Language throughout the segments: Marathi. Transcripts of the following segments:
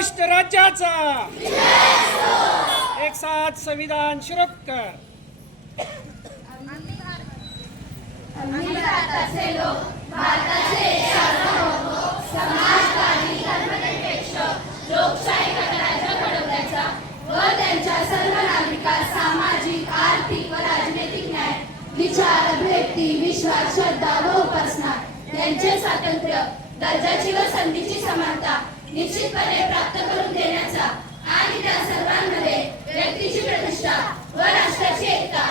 महाराजाचा एक साथ संविधान शिरोपकर. लोकशाही गणराज्य घडवण्याचा व त्यांच्या सर्व नागरिकात सामाजिक आर्थिक व राजनैतिक न्याय विचार व्यक्ती विश्वास श्रद्धा व उपासना यांचे स्वातंत्र्य दर्जाची व संधीची समानता निश्चितपणे प्राप्त करून देण्याचा आणि त्या सर्वांमध्ये व्यक्तीची प्रतिष्ठा व राष्ट्राची एकता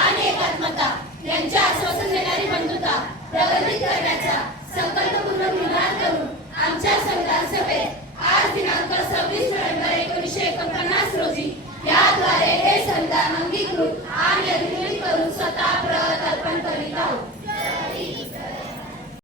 आणि एकात्मता यांचे आश्वासन देणारी बंधुता प्रगतीत करण्याचा संकल्पपूर्वक निर्माण करून आमच्या संविधान सभेत